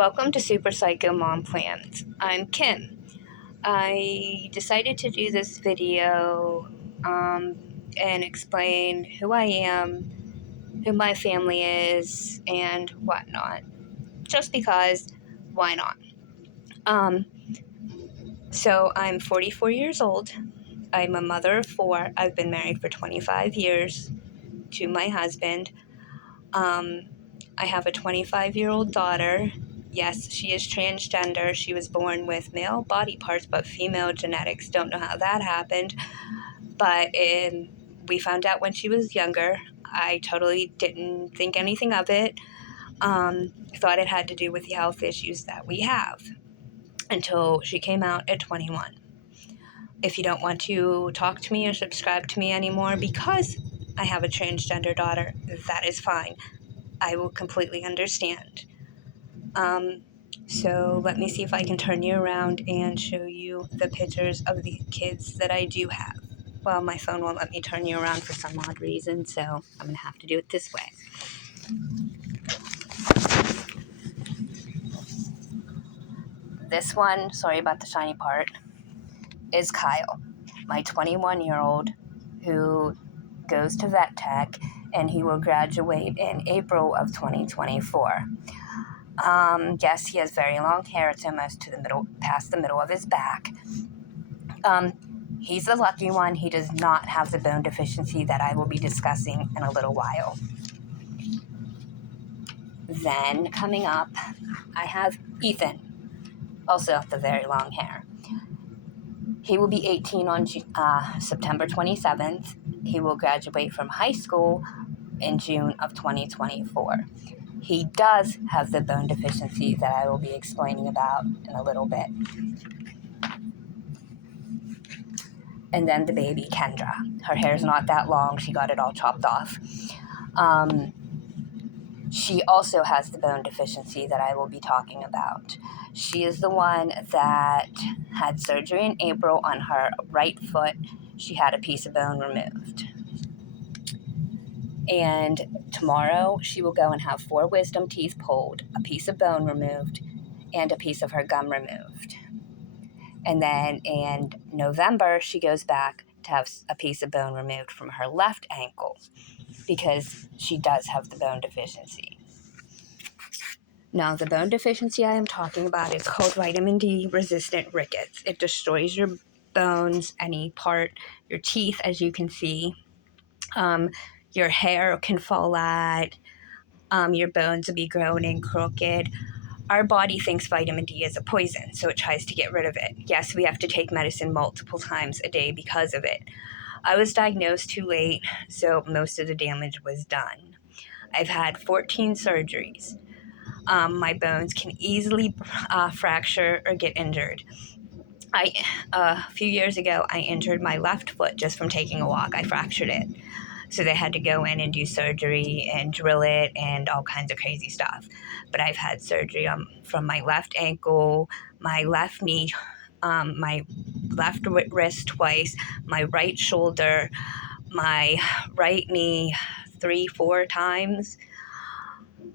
Welcome to Super Psycho Mom Plans. I'm Kim. I decided to do this video and explain who I am, who my family is, and whatnot. Just because, why not? So I'm 44 years old. I'm a mother of 4. I've been married for 25 years to my husband. I have a 25-year-old daughter. Yes, she is transgender. She was born with male body parts, but female genetics. Don't know how that happened. But we found out when she was younger. I totally didn't think anything of it. Thought it had to do with the health issues that we have until she came out at 21. If you don't want to talk to me or subscribe to me anymore because I have a transgender daughter, that is fine. I will completely understand. So let me see if I can turn you around and show you the pictures of the kids that I do have. Well, my phone won't let me turn you around for some odd reason, so I'm going to have to do it this way. This one, sorry about the shiny part, is Kyle, my 21-year-old who goes to vet tech, and he will graduate in April of 2024. Yes, he has very long hair. It's almost to the middle, past the middle of his back. He's the lucky one. He does not have the bone deficiency that I will be discussing in a little while. Then, coming up, I have Ethan, also the very long hair. He will be 18 on September 27th. He will graduate from high school in June of 2024. He does have the bone deficiency that I will be explaining about in a little bit. And then the baby, Kendra. Her hair's not that long. She got it all chopped off. She also has the bone deficiency that I will be talking about. She is the one that had surgery in April on her right foot. She had a piece of bone removed. And tomorrow she will go and have 4 wisdom teeth pulled, a piece of bone removed, and a piece of her gum removed. And then in November, she goes back to have a piece of bone removed from her left ankle because she does have the bone deficiency. Now, the bone deficiency I am talking about is called vitamin D resistant rickets. It destroys your bones, any part, your teeth, as you can see. Your hair can fall out. Your bones will be grown and crooked. Our body thinks vitamin D is a poison, so it tries to get rid of it. Yes, we have to take medicine multiple times a day because of it. I was diagnosed too late, so most of the damage was done. I've had 14 surgeries. My bones can easily fracture or get injured. A few years ago, I injured my left foot just from taking a walk. I fractured it. So they had to go in and do surgery and drill it and all kinds of crazy stuff. But I've had surgery from my left ankle, my left knee, my left wrist twice, my right shoulder, my right knee 3-4 times.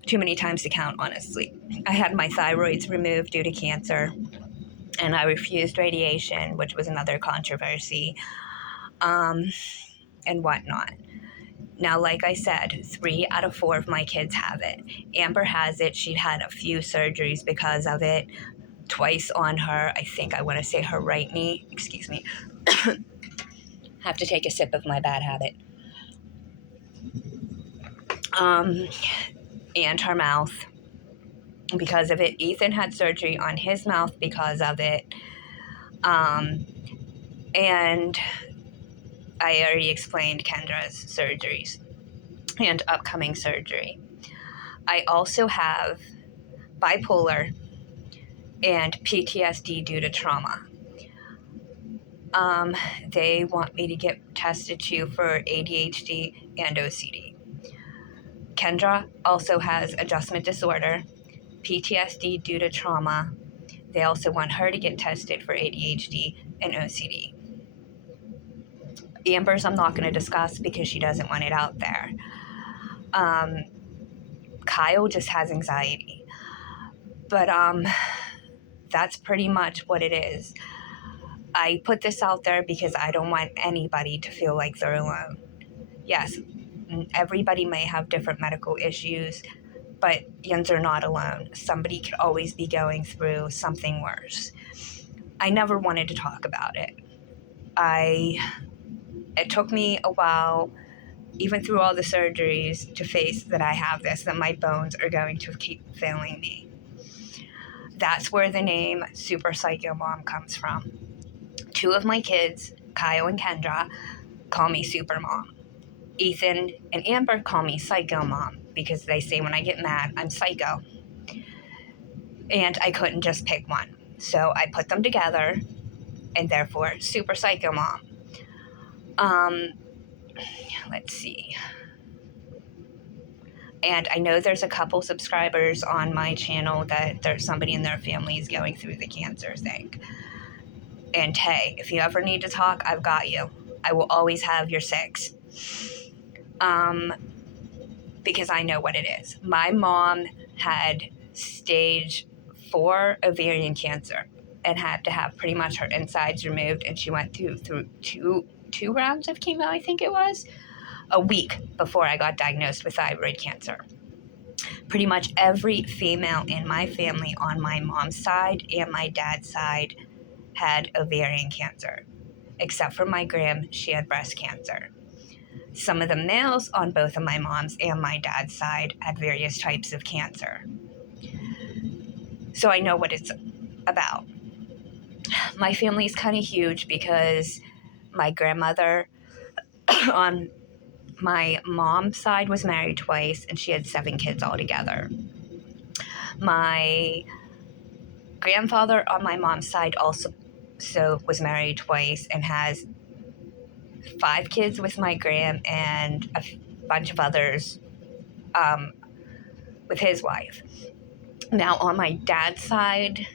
Too many times to count, honestly. I had my thyroids removed due to cancer, and I refused radiation, which was another controversy, and whatnot. Now, like I said, 3 out of 4 of my kids have it. Amber has it. She'd had a few surgeries because of it, twice on her, I think I want to say her right knee. Excuse me. Have to take a sip of my bad habit. And her mouth because of it. Ethan had surgery on his mouth because of it. And I already explained Kendra's surgeries and upcoming surgery. I also have bipolar and PTSD due to trauma. They want me to get tested too for ADHD and OCD. Kendra also has adjustment disorder, PTSD due to trauma. They also want her to get tested for ADHD and OCD. Amber's I'm not going to discuss because she doesn't want it out there. Kyle just has anxiety. But that's pretty much what it is. I put this out there because I don't want anybody to feel like they're alone. Yes, everybody may have different medical issues, but yous are not alone. Somebody could always be going through something worse. I never wanted to talk about it. It took me a while, even through all the surgeries, to face that I have this, that my bones are going to keep failing me. That's where the name Super Psycho Mom comes from. Two of my kids, Kyle and Kendra, call me Super Mom. Ethan and Amber call me Psycho Mom because they say when I get mad, I'm psycho. And I couldn't just pick one. So I put them together, and therefore Super Psycho Mom. Let's see. And I know there's a couple subscribers on my channel that there's somebody in their family is going through the cancer thing. And hey, if you ever need to talk, I've got you. I will always have your six. Because I know what it is. My mom had stage 4 ovarian cancer and had to have pretty much her insides removed, and she went through two rounds of chemo, I think it was, a week before I got diagnosed with thyroid cancer. Pretty much every female in my family on my mom's side and my dad's side had ovarian cancer, except for my gram, she had breast cancer. Some of the males on both of my mom's and my dad's side had various types of cancer. So I know what it's about. My family is kind of huge because my grandmother on my mom's side was married twice, and she had 7 kids altogether. My grandfather on my mom's side also was married twice and has 5 kids with my gram and a bunch of others with his wife. Now, on my dad's side,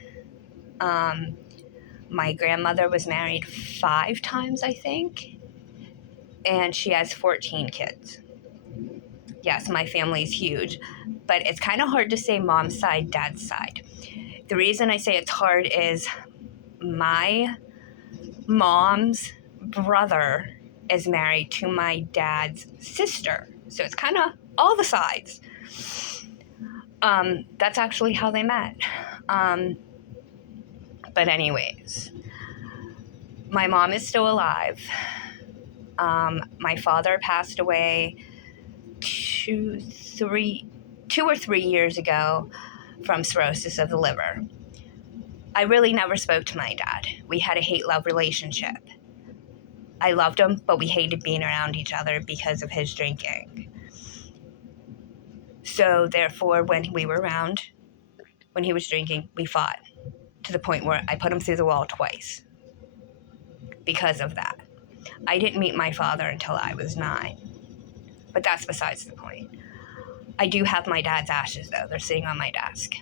my grandmother was married 5 times, I think, and she has 14 kids. Yes, my family's huge, but it's kind of hard to say mom's side, dad's side. The reason I say it's hard is my mom's brother is married to my dad's sister, so it's kind of all the sides. That's actually how they met. But anyways, my mom is still alive. My father passed away 2 or 3 years ago from cirrhosis of the liver. I really never spoke to my dad. We had a hate-love relationship. I loved him, but we hated being around each other because of his drinking. So therefore, when we were around, when he was drinking, we fought to the point where I put him through the wall twice because of that. I didn't meet my father until I was 9, but that's besides the point. I do have my dad's ashes, though. They're sitting on my desk.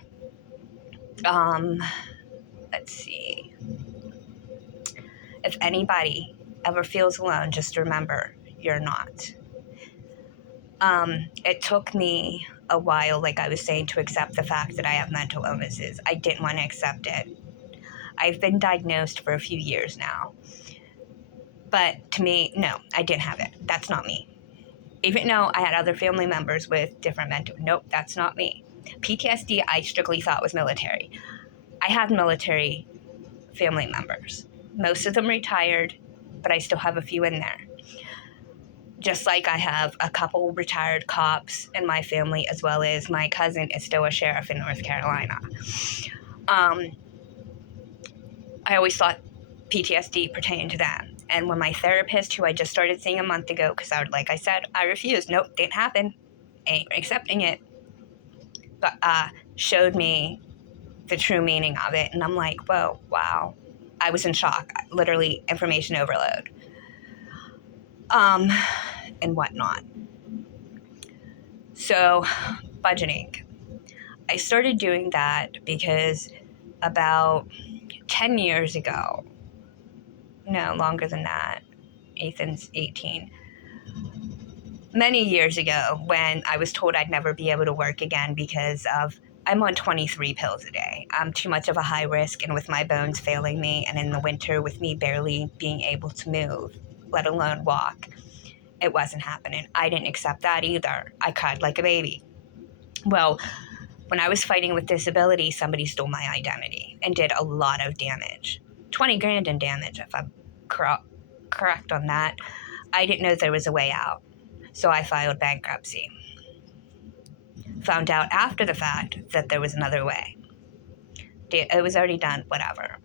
Let's see. If anybody ever feels alone, just remember, you're not. It took me a while, like I was saying, to accept the fact that I have mental illnesses. I didn't want to accept it. I've been diagnosed for a few years now. But to me, no, I didn't have it. That's not me. Even though I had other family members with different mental, nope, that's not me. PTSD, I strictly thought was military. I had military family members. Most of them retired, but I still have a few in there. Just like I have a couple retired cops in my family, as well as my cousin is still a sheriff in North Carolina. I always thought PTSD pertained to them. And when my therapist, who I just started seeing a month ago, because like I said, I refused. Nope, didn't happen. Ain't accepting it. But showed me the true meaning of it. And I'm like, whoa, wow. I was in shock. Literally information overload. And whatnot. So, budgeting. I started doing that because about 10 years ago, no, longer than that, Ethan's 18, many years ago, when I was told I'd never be able to work again because of I'm on 23 pills a day. I'm too much of a high risk, and with my bones failing me, and in the winter with me barely being able to move, let alone walk, it wasn't happening. I didn't accept that either. I cried like a baby. Well, when I was fighting with disability, somebody stole my identity and did a lot of damage. 20 grand in damage, if I'm correct on that. I didn't know there was a way out, so I filed bankruptcy. Found out after the fact that there was another way. It was already done, whatever.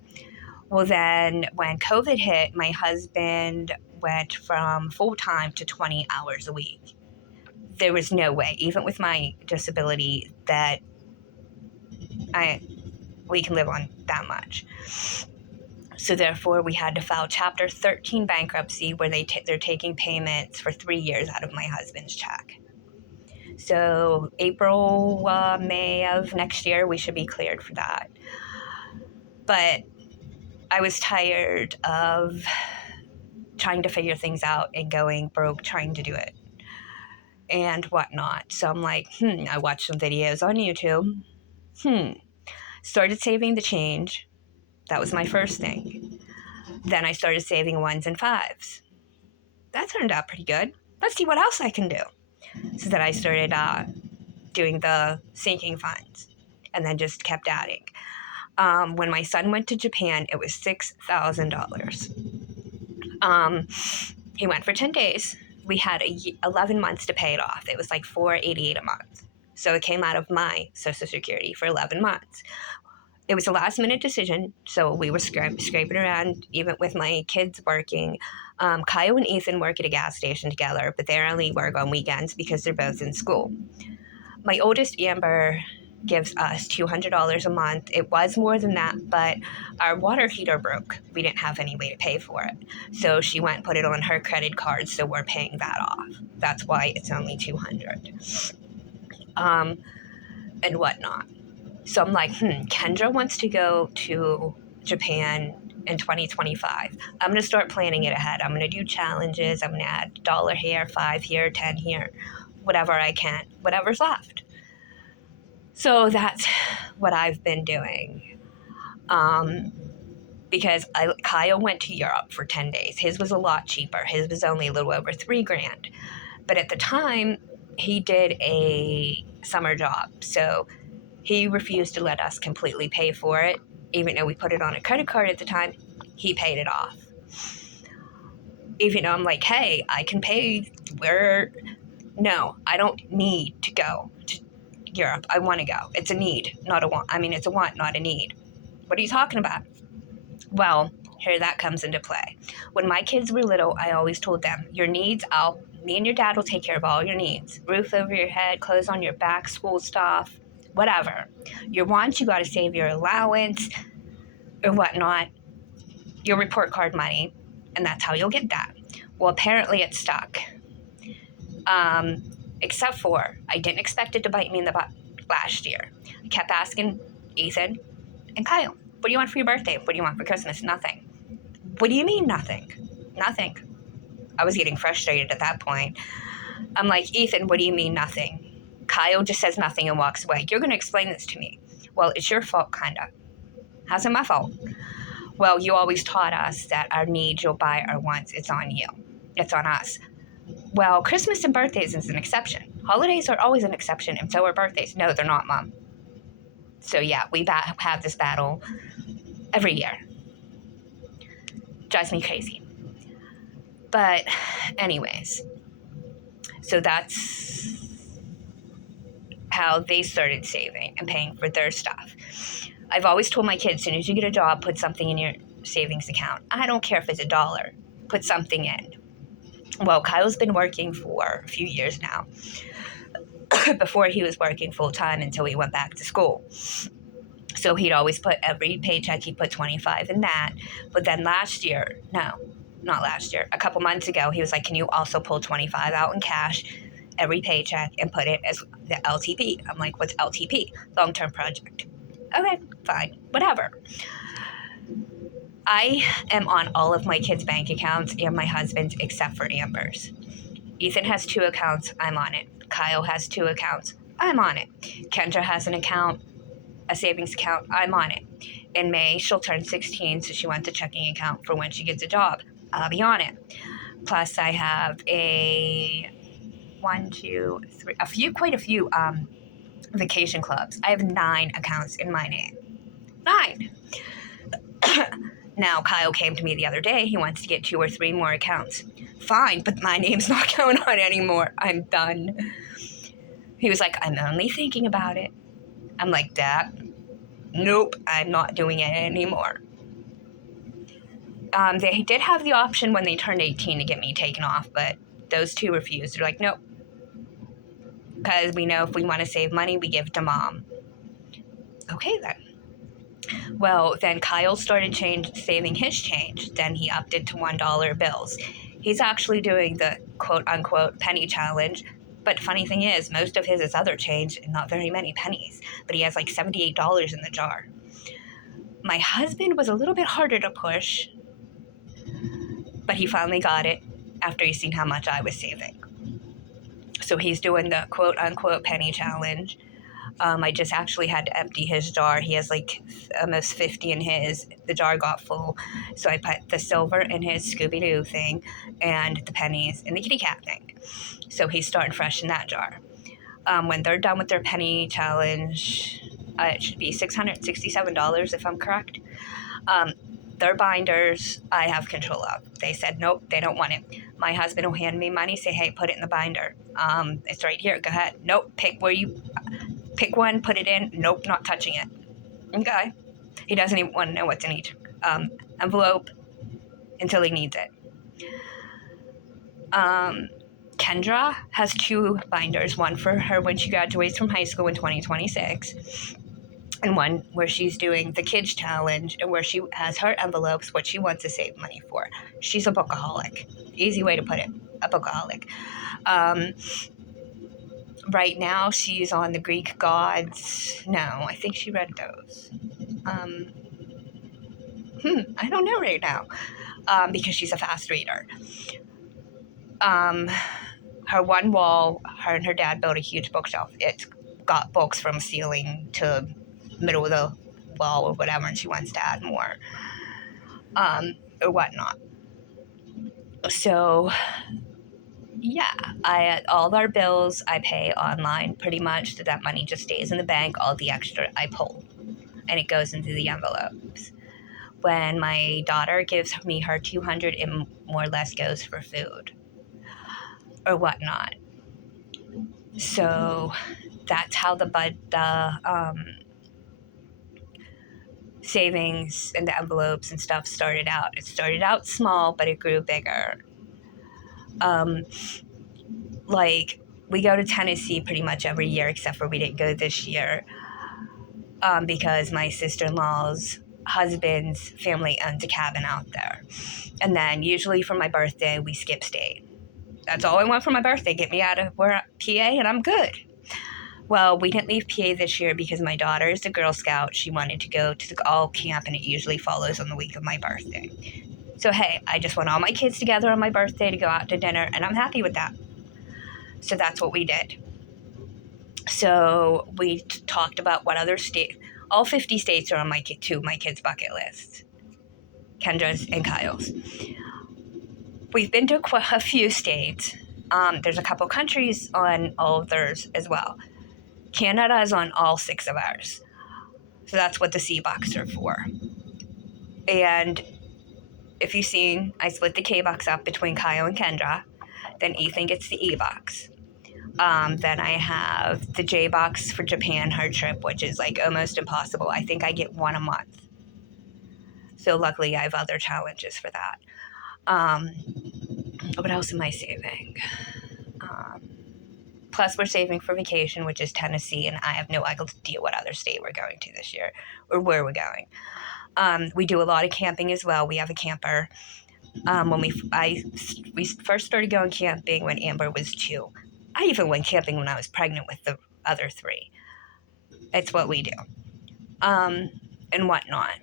Well, then when COVID hit, my husband went from full-time to 20 hours a week. There was no way, even with my disability, that we can live on that much. So therefore, we had to file Chapter 13 bankruptcy, where they're taking payments for 3 years out of my husband's check. So April, May of next year, we should be cleared for that. But I was tired of trying to figure things out and going broke trying to do it and whatnot. So I'm like, I watched some videos on YouTube. Started saving the change. That was my first thing. Then I started saving 1s and 5s. That turned out pretty good. Let's see what else I can do. So then I started doing the sinking funds, and then just kept adding. When my son went to Japan, it was $6,000. He went for 10 days. We had 11 months to pay it off. It was like $488 a month. So it came out of my Social Security for 11 months. It was a last-minute decision, so we were scraping around, even with my kids working. Kyle and Ethan work at a gas station together, but they only work on weekends because they're both in school. My oldest, Amber, gives us $200 a month. It was more than that, but our water heater broke. We didn't have any way to pay for it. So she went and put it on her credit card, so we're paying that off. That's why it's only $200. And whatnot. So I'm like, Kendra wants to go to Japan in 2025. I'm going to start planning it ahead. I'm going to do challenges. I'm going to add $1 here, $5 here, 10 here, whatever I can, whatever's left. So that's what I've been doing. Because Kyle went to Europe for 10 days. His was a lot cheaper. His was only a little over $3,000. But at the time, he did a summer job. So he refused to let us completely pay for it. Even though we put it on a credit card at the time, he paid it off. Even though I'm like, hey, I can pay No, I don't need to go to Europe. I want to go. It's a need, not a want. I mean, it's a want, not a need. What are you talking about? Well, here that comes into play. When my kids were little, I always told them, your needs, me and your dad will take care of all your needs. Roof over your head, clothes on your back, school stuff, whatever. Your wants, you got to save your allowance or whatnot, your report card money, and that's how you'll get that. Well, apparently it's stuck. Except for, I didn't expect it to bite me in the butt last year. I kept asking Ethan and Kyle, what do you want for your birthday? What do you want for Christmas? Nothing. What do you mean nothing? Nothing. I was getting frustrated at that point. I'm like, Ethan, what do you mean nothing? Kyle just says nothing and walks away. You're going to explain this to me. Well, it's your fault, kind of. How's it my fault? Well, you always taught us that our needs you'll buy, our wants, it's on you. It's on us. Well, Christmas and birthdays is an exception. Holidays are always an exception, and so are birthdays. No, they're not, Mom. So yeah, we have this battle every year. Drives me crazy. But anyways, so that's how they started saving and paying for their stuff. I've always told my kids, as soon as you get a job, put something in your savings account. I don't care if it's $1. Put something in. Well, Kyle's been working for a few years now. Before he was working full-time until he went back to school. So he'd always put every paycheck, he'd put $25 in that. But then a couple months ago, he was like, can you also pull $25 out in cash every paycheck and put it as the LTP? I'm like, what's LTP? Long-term project. Okay, fine, whatever. I am on all of my kids' bank accounts and my husband's except for Amber's. Ethan has 2 accounts, I'm on it. Kyle has 2 accounts, I'm on it. Kendra has an account, a savings account. I'm on it. In May, she'll turn 16, so she wants a checking account for when she gets a job. I'll be on it. Plus, I have quite a few vacation clubs. I have 9 accounts in my name. 9. Now, Kyle came to me the other day. He wants to get 2 or 3 more accounts. Fine, but my name's not going on anymore. I'm done. He was like, I'm only thinking about it. I'm like, Dad, nope, I'm not doing it anymore. They did have the option when they turned 18 to get me taken off, but those 2 refused. They're like, nope. Because we know if we want to save money, we give it to Mom. Okay, then. Well, then Kyle started saving his change. Then he upped it to $1 bills. He's actually doing the quote-unquote penny challenge. But funny thing is, most of his is other change and not very many pennies. But he has like $78 in the jar. My husband was a little bit harder to push, but he finally got it after he's seen how much I was saving. So he's doing the quote-unquote penny challenge. I just actually had to empty his jar. He has like almost 50 in his. The jar got full. So I put the silver in his Scooby-Doo thing and the pennies in the kitty cat thing. So he's starting fresh in that jar. When they're done with their penny challenge, it should be $667 if I'm correct. Their binders, I have control of. They said, nope, they don't want it. My husband will hand me money, say, hey, put it in the binder. It's right here. Go ahead. Nope, pick one, put it in. Nope, not touching it. Okay. He doesn't even want to know what's in each envelope until he needs it. Kendra has 2 binders, one for her when she graduates from high school in 2026, and one where she's doing the kids challenge and where she has her envelopes, what she wants to save money for. She's a bookaholic. Easy way to put it, a bookaholic. Right now, she's on the Greek gods. No, I think she read those. I don't know right now because she's a fast reader. Her one wall, her and her dad built a huge bookshelf. It's got books from ceiling to middle of the wall or whatever, and she wants to add more or whatnot. So yeah, all our bills I pay online pretty much, so that money just stays in the bank. All the extra I pull, and it goes into the envelopes. When my daughter gives me her $200, it more or less goes for food or whatnot. So that's how the savings and the envelopes and stuff started out. It started out small, but it grew bigger. Like, we go to Tennessee pretty much every year, except for we didn't go this year because my sister-in-law's husband's family owns a cabin out there. And then usually for my birthday, we skip state. That's all I want for my birthday. Get me out of PA and I'm good. Well, we didn't leave PA this year because my daughter is a Girl Scout. She wanted to go to the all camp, and it usually follows on the week of my birthday. So, hey, I just want all my kids together on my birthday to go out to dinner, and I'm happy with that. So that's what we did. So we talked about what other state. All 50 states are on my kids' bucket list. Kendra's and Kyle's. We've been to a few states. There's a couple countries on all of theirs as well. Canada is on all 6 of ours. So that's what the C-Bucks are for. And if you've seen, I split the K-Bucks up between Kyle and Kendra. Then Ethan gets the E-Bucks. Then I have the J-Bucks for Japan, her trip, which is like almost impossible. I think I get 1 a month. So luckily I have other challenges for that. What else am I saving? Plus, we're saving for vacation, which is Tennessee, and I have no idea what other state we're going to this year or where we're going. We do a lot of camping as well. We have a camper. When we first started going camping when Amber was 2. I even went camping when I was pregnant with the other 3. It's what we do. And whatnot.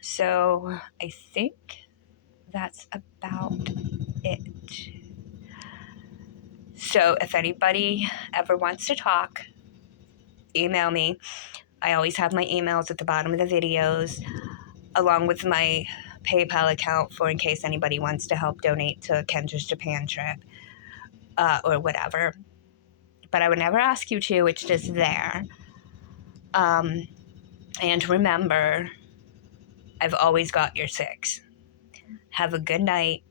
So I think that's about it. So if anybody ever wants to talk, email me. I always have my emails at the bottom of the videos, along with my PayPal account for in case anybody wants to help donate to Kendra's Japan trip or whatever. But I would never ask you to. It's just there. And remember, I've always got your six. Have a good night.